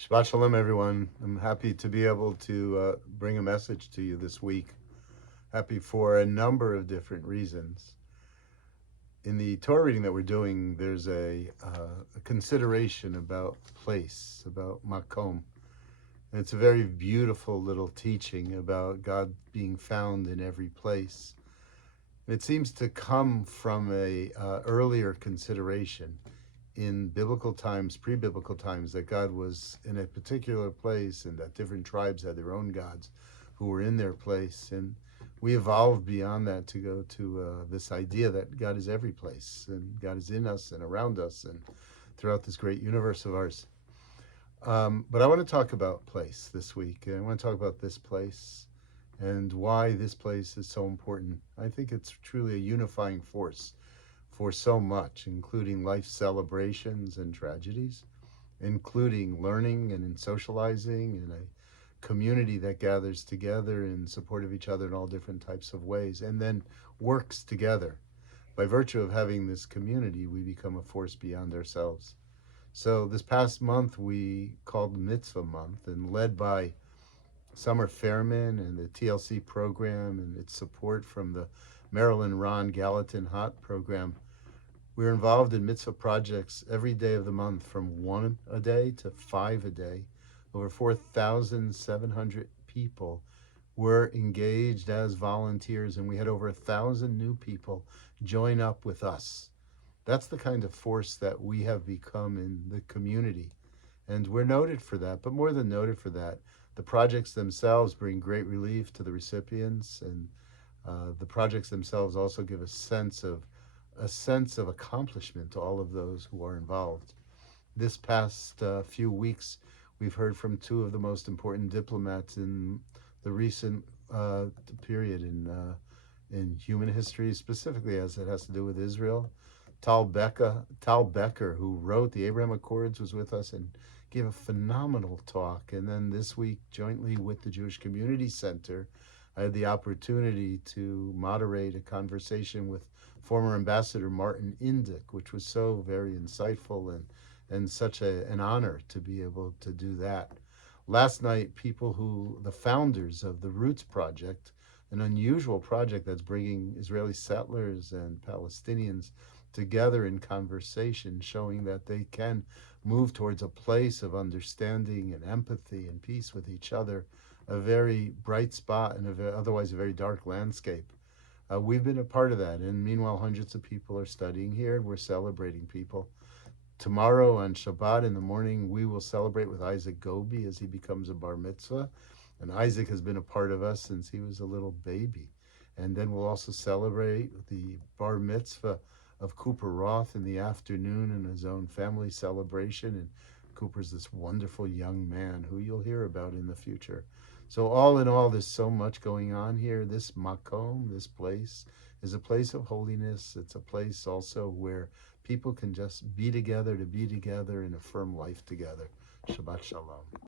Shabbat Shalom, everyone. I'm happy to be able to bring a message to you this week. Happy for a number of different reasons. In the Torah reading that we're doing, there's a consideration about place, about makom. And it's a very beautiful little teaching about God being found in every place. And it seems to come from a earlier consideration in biblical times, pre-biblical times, that God was in a particular place and that different tribes had their own gods who were in their place. And we evolved beyond that to go to this idea that God is every place and God is in us and around us and throughout this great universe of ours. But I want to talk about place this week. I want to talk about this place and why this place is so important. I think it's truly a unifying force for so much, including life celebrations and tragedies, including learning and in socializing in a community that gathers together in support of each other in all different types of ways and then works together. By virtue of having this community, we become a force beyond ourselves. So this past month we called Mitzvah Month, and led by Summer Fairman and the TLC program and its support from the Maryland Ron Gallatin Hot program, we're involved in mitzvah projects every day of the month, from 1 a day to 5 a day. Over 4,700 people were engaged as volunteers, and we had over 1,000 new people join up with us. That's the kind of force that we have become in the community. And we're noted for that, but more than noted for that, the projects themselves bring great relief to the recipients, and the projects themselves also give a sense of accomplishment to all of those who are involved. This past few weeks, we've heard from two of the most important diplomats in the recent period in human history, specifically as it has to do with Israel. Tal Becker, who wrote the Abraham Accords, was with us and gave a phenomenal talk. And then this week, jointly with the Jewish Community Center, I had the opportunity to moderate a conversation with former Ambassador Martin Indyk, which was so very insightful and such an honor to be able to do that. Last night, the founders of the Roots Project, an unusual project that's bringing Israeli settlers and Palestinians together in conversation, showing that they can move towards a place of understanding and empathy and peace with each other, a very bright spot in otherwise a very dark landscape. We've been a part of that, and meanwhile, hundreds of people are studying here, and we're celebrating people. Tomorrow on Shabbat in the morning, we will celebrate with Isaac Gobi as he becomes a bar mitzvah. And Isaac has been a part of us since he was a little baby. And then we'll also celebrate the bar mitzvah of Cooper Roth in the afternoon in his own family celebration. And Cooper's this wonderful young man who you'll hear about in the future. So all in all, there's so much going on here. This makom, this place, is a place of holiness. It's a place also where people can just be together to be together and affirm life together. Shabbat Shalom.